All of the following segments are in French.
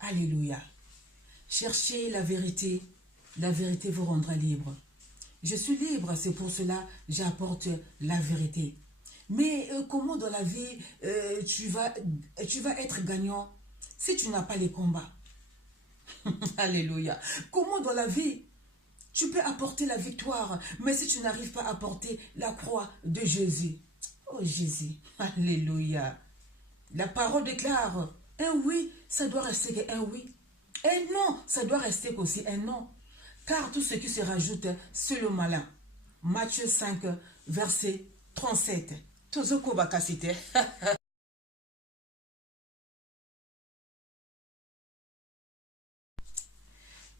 Alléluia. Cherchez la vérité vous rendra libre. Je suis libre, c'est pour cela que j'apporte la vérité. Mais comment dans la vie tu vas être gagnant si tu n'as pas les combats? Alléluia. Comment dans la vie tu peux apporter la victoire, mais si tu n'arrives pas à porter la croix de Jésus? Oh Jésus, alléluia. La parole déclare, un oui, ça doit rester un oui. Un non, ça doit rester aussi un non. Car tout ce qui se rajoute, c'est le malin. Matthieu 5, verset 37. Tozoko bakasite.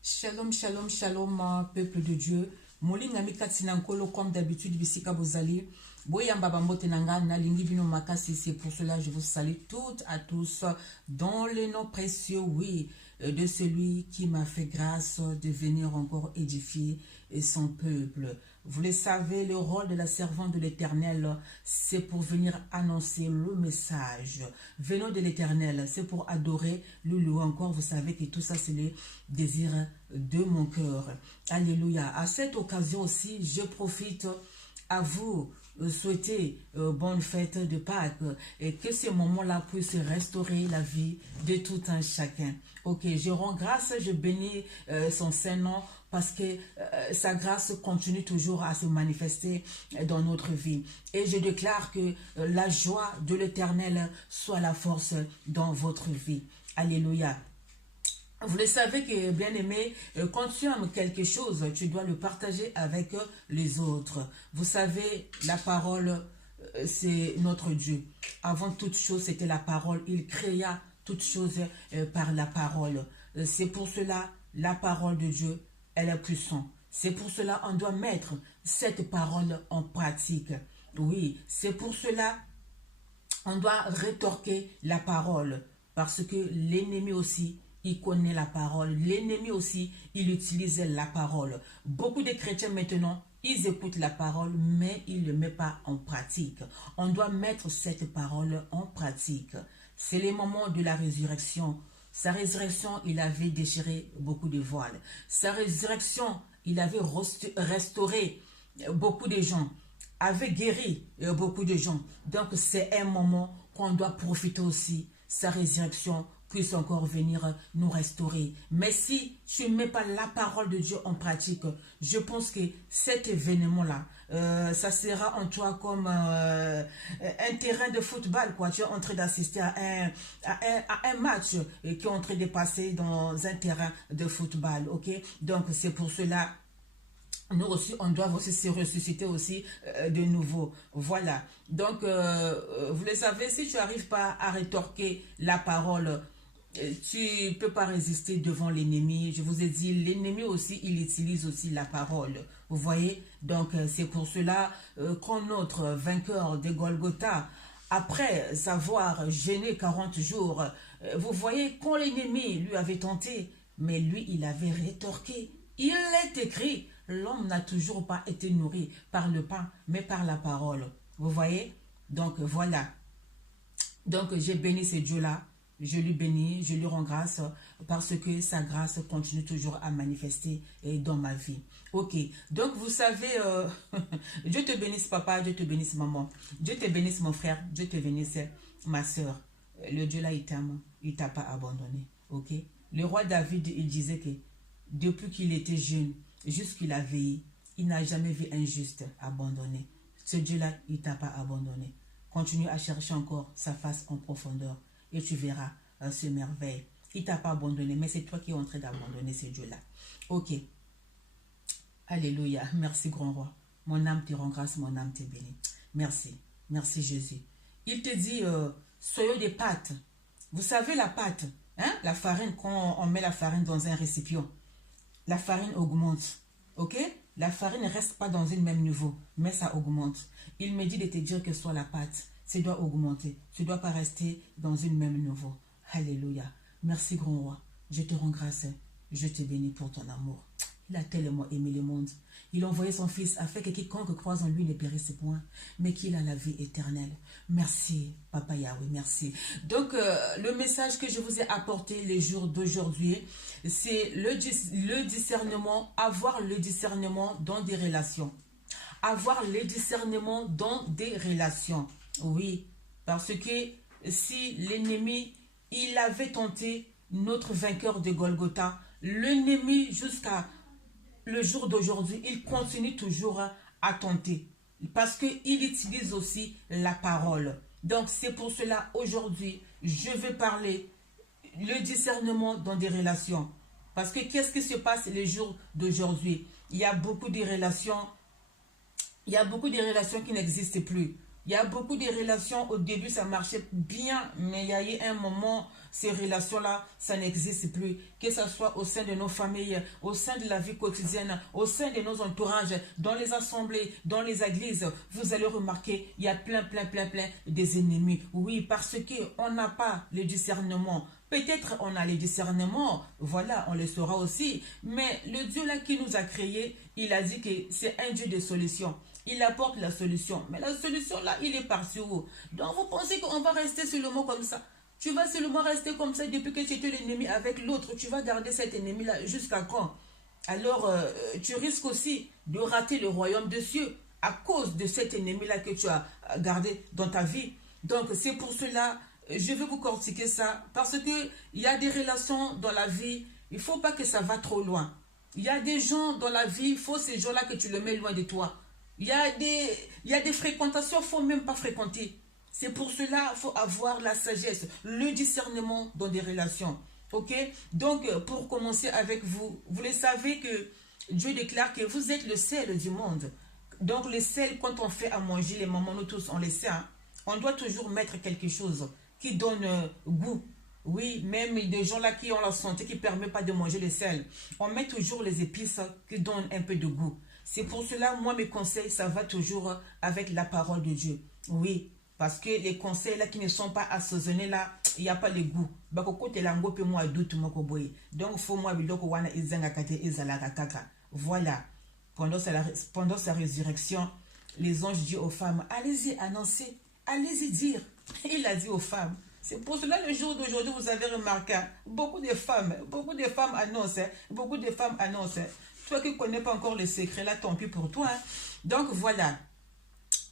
Shalom, shalom, shalom, peuple de Dieu. Molinga mikatinankolo comme d'habitude bisika bozali. Boyamba bambote nanga na lingi bino makasi, c'est pour cela que je vous salue toutes à tous dans le nom précieux, oui, de celui qui m'a fait grâce de venir encore édifier son peuple. Vous le savez, le rôle de la servante de l'Éternel, c'est pour venir annoncer le message. Venons de l'Éternel, c'est pour adorer, le louer encore. Vous savez que tout ça, c'est le désir de mon cœur. Alléluia. À cette occasion aussi, je profite à vous souhaiter bonne fête de Pâques et que ce moment-là puisse restaurer la vie de tout un chacun. Ok, je rends grâce, je bénis son Saint-Nom parce que sa grâce continue toujours à se manifester dans notre vie. Et je déclare que la joie de l'Éternel soit la force dans votre vie. Alléluia. Vous le savez que, bien aimé, quand tu aimes quelque chose, tu dois le partager avec les autres. Vous savez, la parole, c'est notre Dieu. Avant toute chose, c'était la parole. Il créa toutes choses par la parole. C'est pour cela, la parole de Dieu, elle est puissante. C'est pour cela on doit mettre cette parole en pratique. Oui, c'est pour cela on doit rétorquer la parole. Parce que l'ennemi aussi, il connaît la parole. L'ennemi aussi, il utilise la parole. Beaucoup de chrétiens maintenant, ils écoutent la parole, mais ils ne le mettent pas en pratique. On doit mettre cette parole en pratique. C'est le moment de la résurrection. Sa résurrection, il avait déchiré beaucoup de voiles. Sa résurrection, il avait restauré beaucoup de gens, avait guéri beaucoup de gens. Donc c'est un moment qu'on doit profiter aussi. Sa résurrection puisse encore venir nous restaurer. Mais si tu ne mets pas la parole de Dieu en pratique, je pense que cet événement-là, ça sera en toi comme un terrain de football, quoi. Tu es en train d'assister à un match qui est en train de passer dans un terrain de football, ok? Donc c'est pour cela nous aussi, on doit aussi se ressusciter aussi de nouveau. Voilà. Donc, vous le savez, si tu n'arrives pas à rétorquer la parole, tu ne peux pas résister devant l'ennemi. Je vous ai dit, l'ennemi aussi, il utilise aussi la parole. Vous voyez? Donc, c'est pour cela quand notre vainqueur de Golgotha, après avoir gêné 40 jours, vous voyez, quand l'ennemi lui avait tenté, mais lui, il avait rétorqué. Il est écrit, l'homme n'a toujours pas été nourri par le pain, mais par la parole. Vous voyez? Donc voilà. Donc j'ai béni ce Dieu-là. Je lui bénis, je lui rends grâce parce que sa grâce continue toujours à manifester dans ma vie. Ok, donc vous savez, Dieu te bénisse papa, Dieu te bénisse maman, Dieu te bénisse mon frère, Dieu te bénisse ma soeur. Le Dieu là, il t'aime, il t'a pas abandonné. Ok, le roi David, il disait que depuis qu'il était jeune, jusqu'il a vieilli, il n'a jamais vu un juste abandonné. Ce Dieu-là, il ne t'a pas abandonné. Continue à chercher encore sa face en profondeur et tu verras ce merveille. Il ne t'a pas abandonné, mais c'est toi qui es en train d'abandonner ce Dieu-là. Ok. Alléluia. Merci, grand roi. Mon âme te rend grâce, mon âme te bénit. Merci. Merci, Jésus. Il te dit, soyons des pâtes. Vous savez la pâte, hein? La farine, quand on met la farine dans un récipient, la farine augmente, ok? La farine ne reste pas dans un même niveau, mais ça augmente. Il me dit de te dire que soit la pâte, tu dois augmenter. Tu ne dois pas rester dans un même niveau. Alléluia. Merci, grand roi. Je te rends grâce. Je te bénis pour ton amour. Il a tellement aimé le monde. Il a envoyé son Fils afin que quiconque croise en lui ne périsse point, mais qu'il a la vie éternelle. Merci, Papa Yahweh, merci. Donc, le message que je vous ai apporté les jours d'aujourd'hui, c'est le discernement, avoir le discernement dans des relations. Avoir le discernement dans des relations. Oui, parce que si l'ennemi, il avait tenté notre vainqueur de Golgotha, l'ennemi jusqu'à le jour d'aujourd'hui, il continue toujours à tenter. Parce qu'il utilise aussi la parole. Donc c'est pour cela, aujourd'hui, je veux parler le discernement dans des relations. Parce que qu'est-ce qui se passe les jours d'aujourd'hui? Il y a beaucoup de relations. Il y a beaucoup de relations qui n'existent plus. Il y a beaucoup de relations, au début ça marchait bien, mais il y a eu un moment, ces relations-là, ça n'existe plus. Que ce soit au sein de nos familles, au sein de la vie quotidienne, au sein de nos entourages, dans les assemblées, dans les églises, vous allez remarquer, il y a plein des ennemis. Oui, parce qu'on n'a pas le discernement. Peut-être on a le discernement, voilà, on le saura aussi. Mais le Dieu là qui nous a créés, il a dit que c'est un Dieu de solution. Il apporte la solution. Mais la solution là, il est parti où? Donc vous pensez qu'on va rester sur le mot comme ça? Tu vas seulement rester comme ça depuis que tu étais l'ennemi avec l'autre. Tu vas garder cet ennemi là jusqu'à quand? Alors tu risques aussi de rater le royaume de Dieu à cause de cet ennemi là que tu as gardé dans ta vie. Donc c'est pour cela, je vais vous cortiquer ça. Parce que il y a des relations dans la vie, il ne faut pas que ça va trop loin. Il y a des gens dans la vie, il faut ces gens là que tu le mets loin de toi. Il y a des fréquentations, il ne faut même pas fréquenter. C'est pour cela qu'il faut avoir la sagesse, le discernement dans des relations. Ok? Donc, pour commencer avec vous, vous le savez que Dieu déclare que vous êtes le sel du monde. Donc, le sel, quand on fait à manger, les mamans, nous tous, on le sait, hein, on doit toujours mettre quelque chose qui donne goût. Oui, même des gens là qui ont la santé qui ne permet pas de manger le sel. On met toujours les épices qui donnent un peu de goût. C'est pour cela, moi, mes conseils, ça va toujours avec la parole de Dieu. Oui, parce que les conseils là qui ne sont pas assaisonnés là, il n'y a pas le goût. Donc, il faut moi, voilà. Pendant sa résurrection, les anges disent aux femmes, allez-y annoncer, allez-y dire. Il a dit aux femmes. C'est pour cela, le jour d'aujourd'hui, vous avez remarqué, beaucoup de femmes annoncent, beaucoup de femmes annoncent. Toi qui ne connais pas encore le secret, là, tant pis pour toi. Hein. Donc, voilà.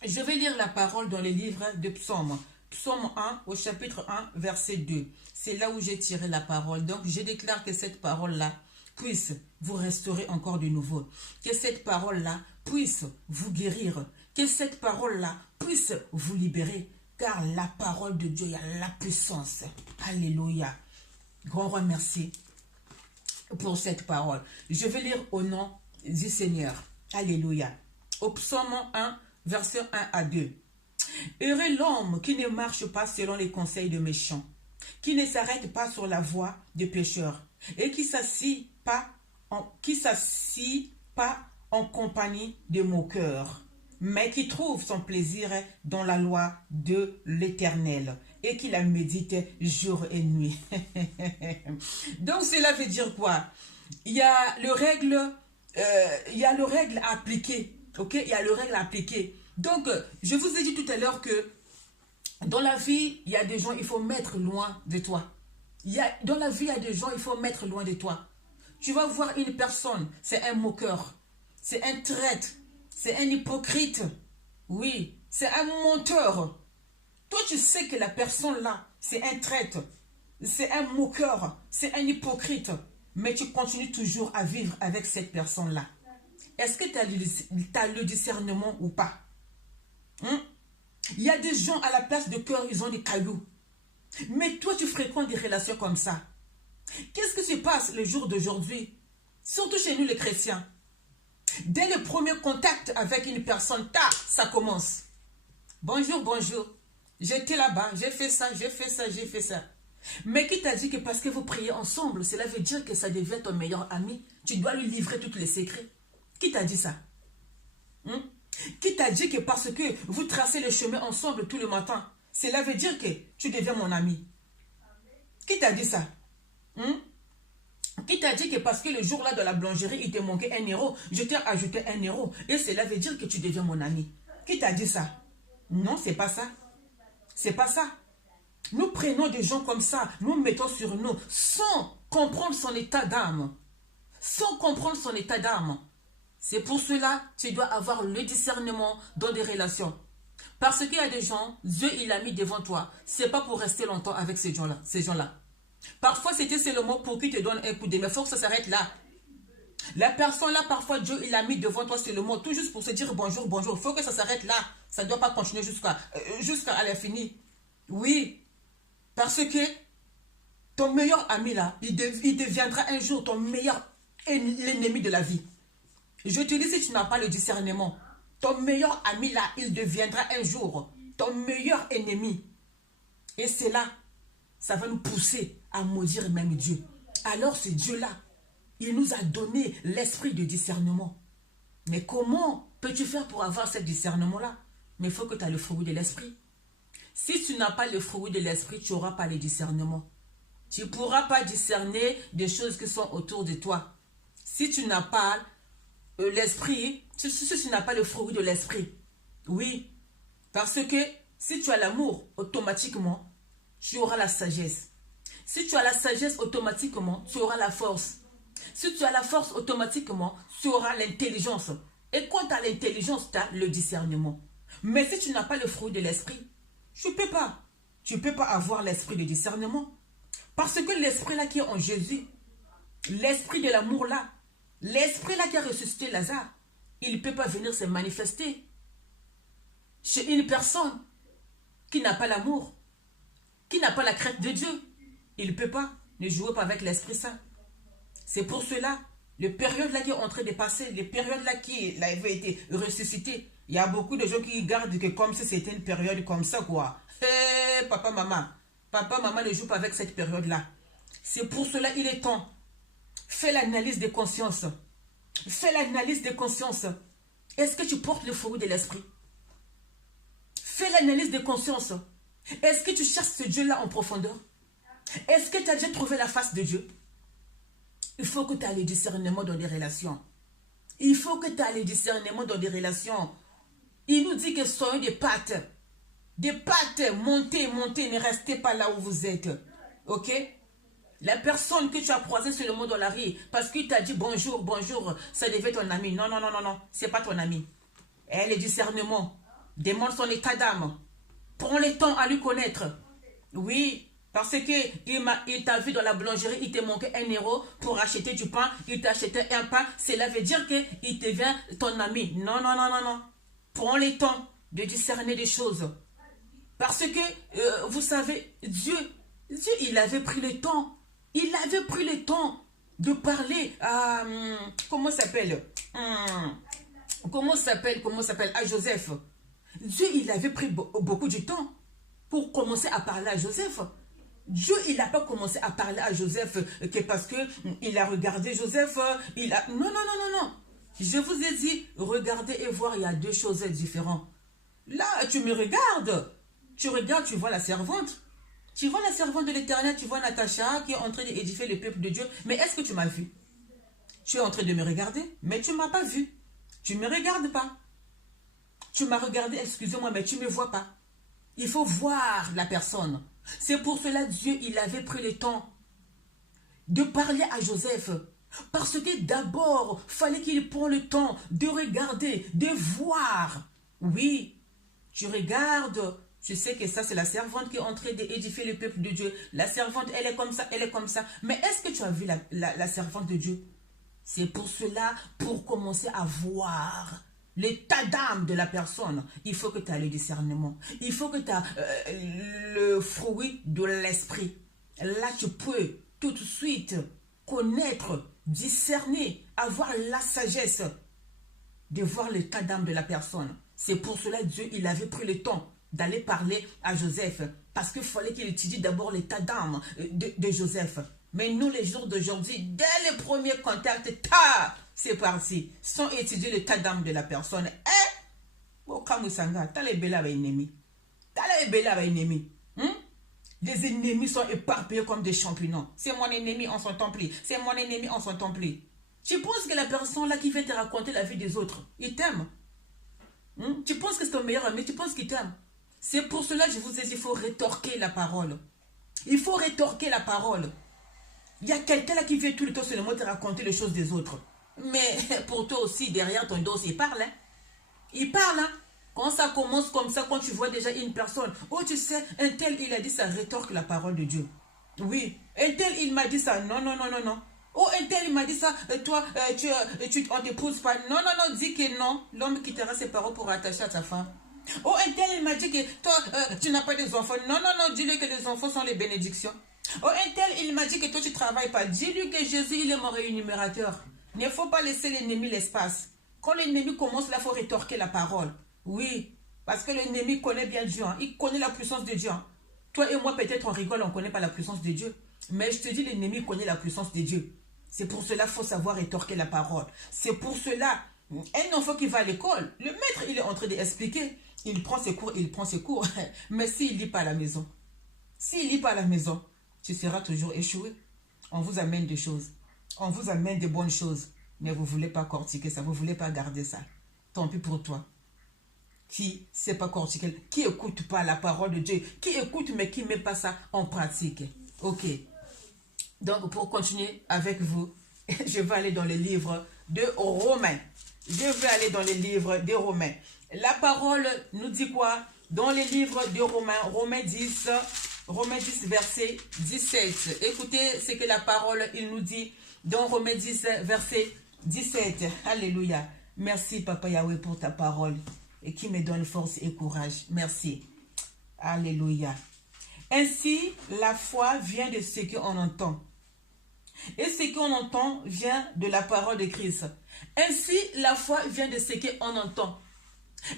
Je vais lire la parole dans le livre de Psaume. Psaume 1, au chapitre 1, verset 2. C'est là où j'ai tiré la parole. Donc, je déclare que cette parole-là puisse vous restaurer encore de nouveau. Que cette parole-là puisse vous guérir. Que cette parole-là puisse vous libérer. Car la parole de Dieu, il y a la puissance. Alléluia. Grand remercie pour cette parole. Je vais lire au nom du Seigneur. Alléluia. Au psaume 1, verset 1 à 2. Heureux l'homme qui ne marche pas selon les conseils de méchants, qui ne s'arrête pas sur la voie des pécheurs, et qui s'assit pas en compagnie de moqueurs, mais qui trouve son plaisir dans la loi de l'Éternel et qui la médite jour et nuit. Donc cela veut dire quoi? Il y a le règle, à appliquer. Ok? Il y a le règle à appliquer. Donc, je vous ai dit tout à l'heure que dans la vie, il y a des gens, il faut mettre loin de toi. Dans la vie, il y a des gens, il faut mettre loin de toi. Tu vas voir une personne, c'est un moqueur, c'est un traître, c'est un hypocrite. Oui, c'est un menteur. Toi, tu sais que la personne là, c'est un traître, c'est un moqueur, c'est un hypocrite. Mais tu continues toujours à vivre avec cette personne-là. Est-ce que tu as le discernement ou pas? Il y a des gens à la place de cœur, ils ont des cailloux. Mais toi, tu fréquentes des relations comme ça. Qu'est-ce qui se passe le jour d'aujourd'hui? Surtout chez nous les chrétiens. Dès le premier contact avec une personne, ça commence. Bonjour, bonjour. J'étais là-bas, j'ai fait ça, j'ai fait ça, j'ai fait ça. Mais qui t'a dit que parce que vous priez ensemble, cela veut dire que ça devient ton meilleur ami? Tu dois lui livrer tous les secrets. Qui t'a dit ça? Qui t'a dit que parce que vous tracez le chemin ensemble tout le matin, cela veut dire que tu deviens mon ami? Qui t'a dit ça? Qui t'a dit que parce que le jour-là de la boulangerie, il te manquait 1 €, je t'ai ajouté 1 € et cela veut dire que tu deviens mon ami? Qui t'a dit ça? Non, c'est pas ça. C'est pas ça. Nous prenons des gens comme ça, nous mettons sur nous sans comprendre son état d'âme. Sans comprendre son état d'âme. C'est pour cela que tu dois avoir le discernement dans des relations. Parce qu'il y a des gens, Dieu il a mis devant toi. C'est pas pour rester longtemps avec ces gens-là. Parfois, c'était seulement pour qu'il te donne un coup de main. Mais il faut que ça s'arrête là. La personne là, parfois, Dieu, il a mis devant toi seulement, tout juste pour se dire bonjour, bonjour. Il faut que ça s'arrête là. Ça ne doit pas continuer jusqu'à l'infini. Oui. Parce que ton meilleur ami là, il deviendra un jour ton meilleur ennemi de la vie. Je te dis, si tu n'as pas le discernement, ton meilleur ami là, il deviendra un jour ton meilleur ennemi. Et c'est là, ça va nous pousser à maudire même Dieu. Alors ce Dieu-là, il nous a donné l'esprit de discernement. Mais comment peux-tu faire pour avoir ce discernement-là? Mais il faut que tu aies le fruit de l'esprit. Si tu n'as pas le fruit de l'esprit, tu n'auras pas le discernement. Tu ne pourras pas discerner des choses qui sont autour de toi. Si tu n'as pas l'esprit, si tu n'as pas le fruit de l'esprit, oui, parce que si tu as l'amour, automatiquement, tu auras la sagesse. Si tu as la sagesse, automatiquement, tu auras la force. Si tu as la force, automatiquement, tu auras l'intelligence. Et quand tu as l'intelligence, tu as le discernement. Mais si tu n'as pas le fruit de l'esprit, tu ne peux pas. Tu ne peux pas avoir l'esprit de discernement. Parce que l'esprit là qui est en Jésus, l'esprit de l'amour là, l'esprit là qui a ressuscité Lazare, il ne peut pas venir se manifester chez une personne qui n'a pas l'amour, qui n'a pas la crainte de Dieu. Il ne peut pas. Ne jouer pas avec l'Esprit Saint. C'est pour cela, les périodes là qui sont en train de passer, les périodes là qui avaient été ressuscitées, il y a beaucoup de gens qui regardent que comme si c'était une période comme ça, quoi. Hey, papa, maman ne joue pas avec cette période-là. C'est pour cela il est temps. Fais l'analyse de conscience. Fais l'analyse de conscience. Est-ce que tu portes le fruit de l'esprit? Fais l'analyse de conscience. Est-ce que tu cherches ce Dieu-là en profondeur? Est-ce que tu as déjà trouvé la face de Dieu? Il faut que tu aies le discernement dans des relations. Il faut que tu aies le discernement dans des relations. Il nous dit que soyez des pattes. Des pattes, montez, montez, ne restez pas là où vous êtes. Ok? La personne que tu as croisée sur le mot dans la rue, parce qu'il t'a dit bonjour, bonjour, ça devait être ton ami. Non, non, non, non, non, c'est pas ton ami. Elle est discernement. Demande son état d'âme. Prends le temps à lui connaître. Oui, parce que il t'a vu dans la boulangerie, il te manquait 1 € pour acheter du pain, il t'a acheté un pain, cela veut dire qu'il devient ton ami. Non, non, non, non, non. Prends le temps de discerner des choses. Parce que, vous savez, Dieu, il avait pris le temps. Il avait pris le temps de parler à... comment s'appelle à Joseph. Dieu, il avait pris beaucoup de temps pour commencer à parler à Joseph. Dieu, il n'a pas commencé à parler à Joseph que parce qu'il a regardé Joseph, il a... Non, non, non, non, non. Je vous ai dit, regardez et voir, il y a deux choses différentes. Là, tu me regardes. Tu regardes, tu vois la servante. Tu vois la servante de l'Éternel, tu vois Natacha qui est en train d'édifier le peuple de Dieu. Mais est-ce que tu m'as vu? Tu es en train de me regarder, mais tu ne m'as pas vu. Tu ne me regardes pas. Tu m'as regardé, excusez-moi, mais tu ne me vois pas. Il faut voir la personne. C'est pour cela Dieu, il avait pris le temps de parler à Joseph. Parce que d'abord, il fallait qu'il prenne le temps de regarder, de voir. Oui, tu regardes, tu sais que ça c'est la servante qui est en train d'édifier le peuple de Dieu. La servante, elle est comme ça, elle est comme ça. Mais est-ce que tu as vu la servante de Dieu? C'est pour cela, pour commencer à voir l'état d'âme de la personne, il faut que tu aies le discernement. Il faut que tu aies le fruit de l'esprit. Là, tu peux tout de suite connaître, discerner, avoir la sagesse de voir l'état d'âme de la personne. C'est pour cela que Dieu, il avait pris le temps d'aller parler à Joseph. Parce qu'il fallait qu'il étudie d'abord l'état d'âme de Joseph. Mais nous, les jours d'aujourd'hui, dès les premiers contacts, c'est parti. Sans étudier l'état d'âme de la personne. T'as les belles ennemi. Les ennemis sont éparpillés comme des champignons. C'est mon ennemi, on s'entend plus. C'est mon ennemi, on s'entend plus. Tu penses que la personne là qui vient te raconter la vie des autres, il t'aime? Tu penses que c'est ton meilleur ami, tu penses qu'il t'aime? C'est pour cela que je vous ai dit, il faut rétorquer la parole. Il faut rétorquer la parole. Il y a quelqu'un là qui vient tout le temps seulement te raconter les choses des autres. Mais pour toi aussi, derrière ton dos, il parle. Hein? Il parle. Hein? Quand ça commence comme ça, quand tu vois déjà une personne, oh tu sais, un tel il a dit ça, rétorque la parole de Dieu. Oui, un tel il m'a dit ça, non, non, non, non, non. Oh, un tel il m'a dit ça, toi, on t'épouse pas. Non, non, non, dis que non. L'homme quittera ses parents pour attacher à sa femme. Oh, un tel il m'a dit que toi, tu n'as pas des enfants. Non, non, non, dis-lui que les enfants sont les bénédictions. Oh, un tel il m'a dit que toi tu ne travailles pas. Dis-lui que Jésus il est mon rémunérateur. Il ne faut pas laisser l'ennemi l'espace. Quand l'ennemi commence, là, il faut rétorquer la parole. Oui, parce que l'ennemi connaît bien Dieu. Hein. Il connaît la puissance de Dieu. Hein. Toi et moi, peut-être on rigole, on ne connaît pas la puissance de Dieu. Mais je te dis, l'ennemi connaît la puissance de Dieu. C'est pour cela qu'il faut savoir rétorquer la parole. C'est pour cela, un enfant qui va à l'école, le maître, il est en train d'expliquer. Il prend ses cours, il prend ses cours. Mais s'il ne lit pas à la maison, s'il ne lit pas à la maison, tu seras toujours échoué. On vous amène des choses. On vous amène des bonnes choses. Mais vous ne voulez pas cortiquer ça. Vous ne voulez pas garder ça. Tant pis pour toi. Qui ne sait pas cortiquer, qui n'écoute pas la parole de Dieu, qui écoute mais qui ne met pas ça en pratique. Ok. Donc, pour continuer avec vous, je vais aller dans le livre de Romains. Je vais aller dans le livre de Romains. La parole nous dit quoi? Dans le livre de Romains, Romains 10, verset 17. Écoutez ce que la parole, il nous dit dans Romains 10, verset 17. Alléluia. Merci, Papa Yahweh, pour ta parole et qui me donne force et courage. Merci. Alléluia. Ainsi, la foi vient de ce qu'on entend. Et ce qu'on entend vient de la parole de Christ. Ainsi, la foi vient de ce qu'on entend.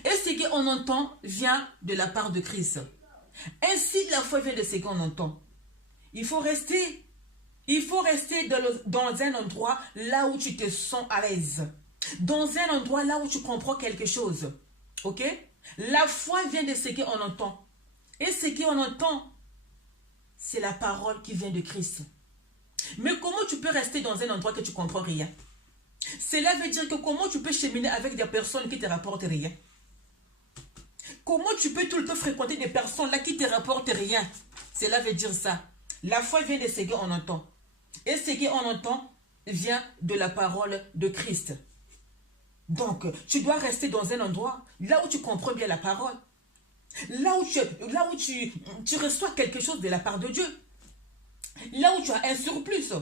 Et ce qu'on entend vient de la part de Christ. Ainsi, la foi vient de ce qu'on entend. Il faut rester dans un endroit là où tu te sens à l'aise. Dans un endroit là où tu comprends quelque chose. Ok? La foi vient de ce qu'on entend. Et ce qu'on entend, c'est la parole qui vient de Christ. Mais comment tu peux rester dans un endroit que tu ne comprends rien? Cela veut dire que comment tu peux cheminer avec des personnes qui ne te rapportent rien? Comment tu peux tout le temps fréquenter des personnes là qui ne te rapportent rien? Cela veut dire ça. La foi vient de ce qu'on entend. Et ce qu'on entend vient de la parole de Christ. Donc, tu dois rester dans un endroit là où tu comprends bien la parole. Là où tu reçois quelque chose de la part de Dieu. Là où tu as un surplus.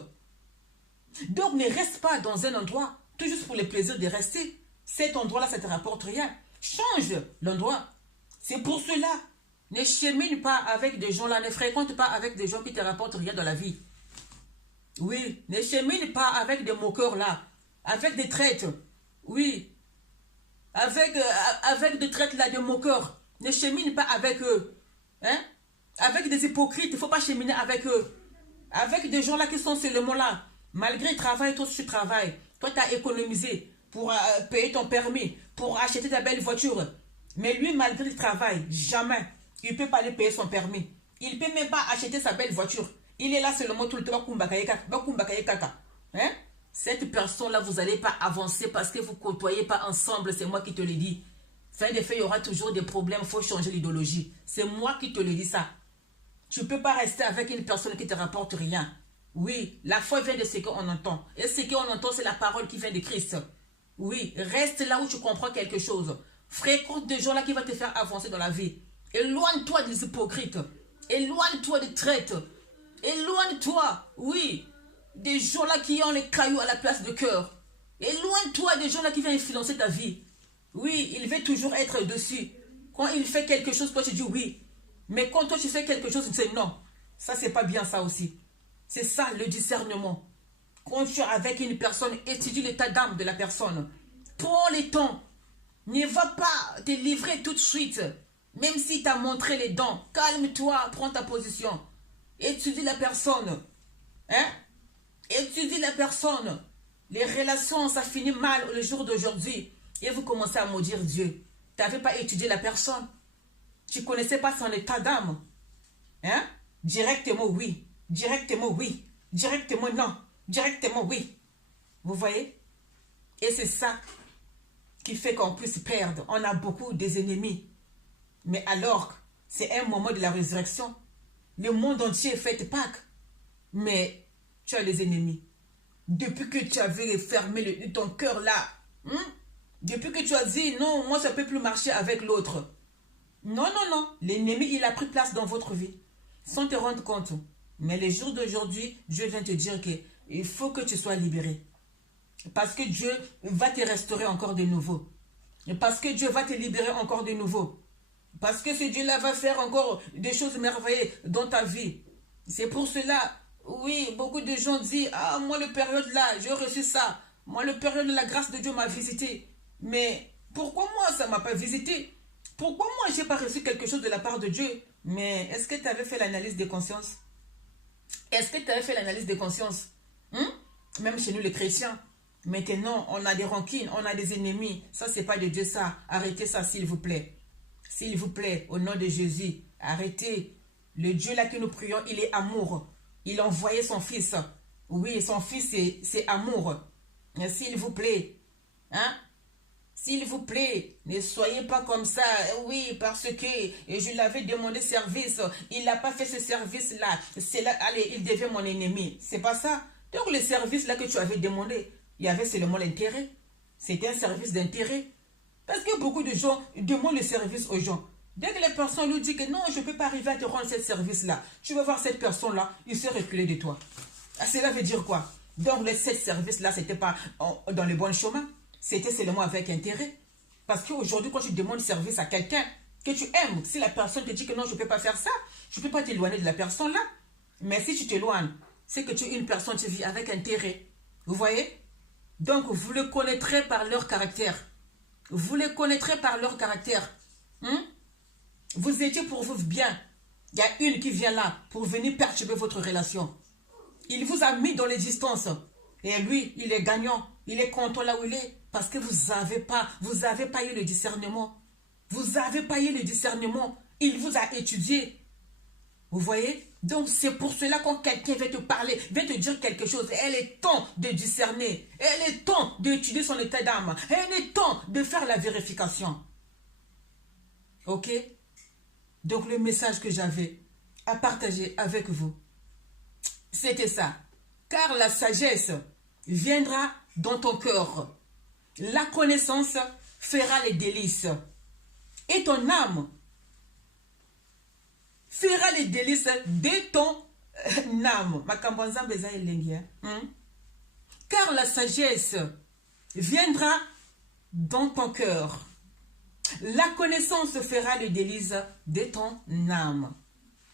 Donc, ne reste pas dans un endroit tout juste pour le plaisir de rester. Cet endroit-là, ça ne te rapporte rien. Change l'endroit. C'est pour cela. Ne chemine pas avec des gens là. Ne fréquente pas avec des gens qui ne te rapportent rien dans la vie. Oui, ne chemine pas avec des moqueurs là. Avec des traites. Oui. Avec des traites là, des moqueurs. Ne chemine pas avec eux. Hein? Avec des hypocrites, il ne faut pas cheminer avec eux. Avec des gens là qui sont seulement là. Malgré le travail, toi tu travailles. Toi tu as économisé pour payer ton permis, pour acheter ta belle voiture. Mais lui, malgré le travail, jamais. Il ne peut pas aller payer son permis. Il ne peut même pas acheter sa belle voiture. Il est là seulement tout le temps. Hein? Cette personne-là, vous n'allez pas avancer parce que vous ne côtoyez pas ensemble. C'est moi qui te le dis. Fin de fait, il y aura toujours des problèmes. Il faut changer l'idéologie. C'est moi qui te le dis ça. Tu ne peux pas rester avec une personne qui ne te rapporte rien. Oui, la foi vient de ce qu'on entend. Et ce qu'on entend, c'est la parole qui vient de Christ. Oui, reste là où tu comprends quelque chose. Fréquente des gens là qui vont te faire avancer dans la vie. Éloigne-toi des hypocrites. Éloigne-toi des traites. Éloigne-toi, oui, des gens là qui ont les cailloux à la place de cœur. Éloigne-toi des gens là qui viennent influencer ta vie. Oui, il veut toujours être dessus. Quand il fait quelque chose, toi tu dis oui. Mais quand toi tu fais quelque chose, tu dis non. Ça, c'est pas bien ça aussi. C'est ça le discernement. Quand tu es avec une personne, étudie l'état d'âme de la personne. Prends le temps. Ne va pas te livrer tout de suite. Même si tu as montré les dents, calme-toi, prends ta position. Étudie la personne. Hein? Étudie la personne. Les relations, ça finit mal le jour d'aujourd'hui. Et vous commencez à maudire Dieu. Tu n'avais pas étudié la personne. Tu ne connaissais pas son état d'âme. Hein? Directement oui. Directement oui. Directement non. Directement oui. Vous voyez? Et c'est ça qui fait qu'on puisse perdre. On a beaucoup des ennemis. Mais alors, c'est un moment de la résurrection. Le monde entier fête Pâques. Mais tu as les ennemis. Depuis que tu avais fermé ton cœur là, depuis que tu as dit non, moi ça ne peut plus marcher avec l'autre. Non, non, non. L'ennemi, il a pris place dans votre vie. Sans te rendre compte. Mais les jours d'aujourd'hui, Dieu vient te dire qu'il faut que tu sois libéré. Parce que Dieu va te restaurer encore de nouveau. Parce que Dieu va te libérer encore de nouveau. Parce que ce Dieu-là va faire encore des choses merveilleuses dans ta vie. C'est pour cela, oui, beaucoup de gens disent, ah, moi, le période là, j'ai reçu ça. Moi, le période de la grâce de Dieu m'a visité. Mais pourquoi moi, ça ne m'a pas visité? Pourquoi moi, je n'ai pas reçu quelque chose de la part de Dieu? Mais est-ce que tu avais fait l'analyse de conscience? Est-ce que tu avais fait l'analyse de conscience? Même chez nous, les chrétiens. Maintenant, on a des rancines, on a des ennemis. Ça, c'est pas de Dieu, ça. Arrêtez ça, s'il vous plaît. S'il vous plaît, au nom de Jésus, arrêtez. Le Dieu là que nous prions, il est amour. Il a envoyé son fils. Oui, son fils, c'est amour. S'il vous plaît. Hein? S'il vous plaît, ne soyez pas comme ça. Oui, parce que je l'avais demandé service. Il n'a pas fait ce service-là. C'est là, allez, il devient mon ennemi. C'est pas ça. Donc, le service là que tu avais demandé, il y avait seulement l'intérêt. C'était un service d'intérêt. Parce que beaucoup de gens demandent le service aux gens. Dès que les personnes lui disent que non, je ne peux pas arriver à te rendre ce service-là, tu vas voir cette personne-là, il s'est reculé de toi. Cela veut dire quoi? Donc, ce service-là, ce n'était pas dans le bon chemin. C'était seulement avec intérêt. Parce qu'aujourd'hui, quand tu demandes service à quelqu'un que tu aimes, si la personne te dit que non, je ne peux pas faire ça, je ne peux pas t'éloigner de la personne-là. Mais si tu t'éloignes, c'est que tu es une personne, tu vis avec intérêt. Vous voyez? Donc, vous le connaîtrez par leur caractère. Vous les connaîtrez par leur caractère. Vous étiez pour vous bien. Il y a une qui vient là pour venir perturber votre relation. Il vous a mis dans l'existence. Et lui, il est gagnant. Il est content là où il est. Parce que vous n'avez pas eu le discernement. Vous n'avez pas eu le discernement. Il vous a étudié. Vous voyez? Donc c'est pour cela quand quelqu'un va te parler, va te dire quelque chose, elle est temps de discerner. Elle est temps d'étudier son état d'âme. Elle est temps de faire la vérification. Ok? Donc le message que j'avais à partager avec vous, c'était ça. Car la sagesse viendra dans ton cœur. La connaissance fera les délices. Et ton âme fera les délices de ton âme. Car la sagesse viendra dans ton cœur. La connaissance fera les délices de ton âme.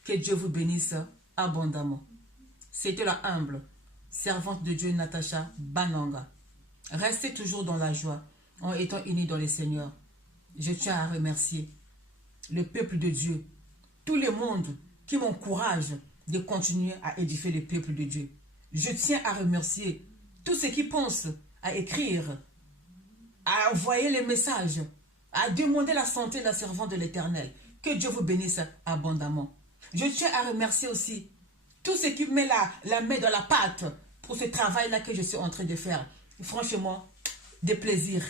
Que Dieu vous bénisse abondamment. C'était la humble servante de Dieu Natacha Bananga. Restez toujours dans la joie en étant unis dans le Seigneur. Je tiens à remercier le peuple de Dieu, tout le monde qui m'encourage de continuer à édifier le peuple de Dieu. Je tiens à remercier tous ceux qui pensent à écrire, à envoyer les messages, à demander la santé de la servante de l'Éternel. Que Dieu vous bénisse abondamment. Je tiens à remercier aussi tous ceux qui mettent la main dans la pâte pour ce travail-là que je suis en train de faire. Franchement, des plaisirs.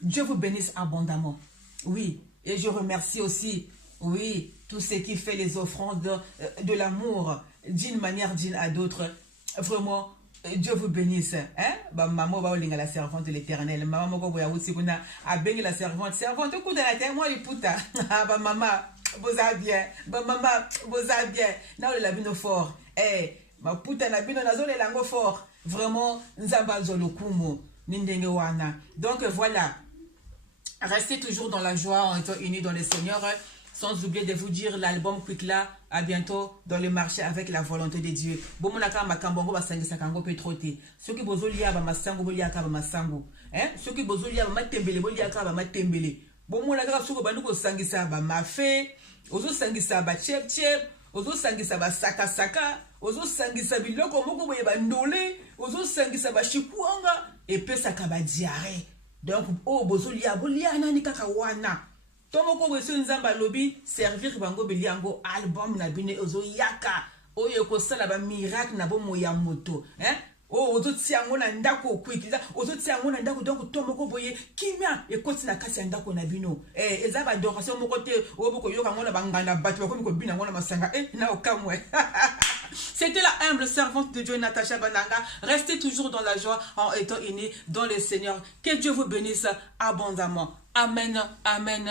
Dieu vous bénisse abondamment. Oui, et je remercie aussi, oui, tous ceux qui font les offrandes de l'amour d'une manière d'une à d'autres. Vraiment, Dieu vous bénisse. Hein? Maman va la servante de l'Éternel. Maman va aussi la servante. Servante, au coup de la terre, moi, les puta. Maman, vous avez bien. Maman, vous avez bien. Là, on l'a fort. Eh, ma puta na bino na zone lango fort. Vraiment, nzamba zolokumo. Nindengewana. Donc voilà. Restez toujours dans la joie en étant unis dans le Seigneur. Sans oublier de vous dire l'album Quick là, à bientôt dans le marché avec la volonté de Dieu. Bon, mon akama kambongo basangisa kango petrote. Ceux qui bozolia ba masango bolia ka ba masango. Hein? Ceux qui bozolia ba matembele bolia ka ba matembele. Bon, mon akama suko banduko sangisa ba mafe. Ozo sangisa ba chep chep. Ozo sangisa ba saka saka. Ozo sangisa biloko moko boye ba ndole. Ozo sangisa ba shikuanga. Et pe saka ba diarrhée. Donc, oh, bozolia bolia nani kaka wana. Tomoko wesu nzamba lobi servir bango beliango album na bine ozo yaka oyo ekosala bamiracle na bomo ya moto oh ozotia yango na ndako okwikiza ozotia yango na ndako donc to moko boye kimia ekoti na kasi ya ndako na bino eza badoration moko te oyo bokoyoka yango na banganda bato bakomi kobina yango na masanga na okamwe. C'était la humble servante de Dieu, Natacha Bananga. Restez toujours dans la joie en étant unis dans le Seigneur. Que Dieu vous bénisse abondamment. Amen, amen,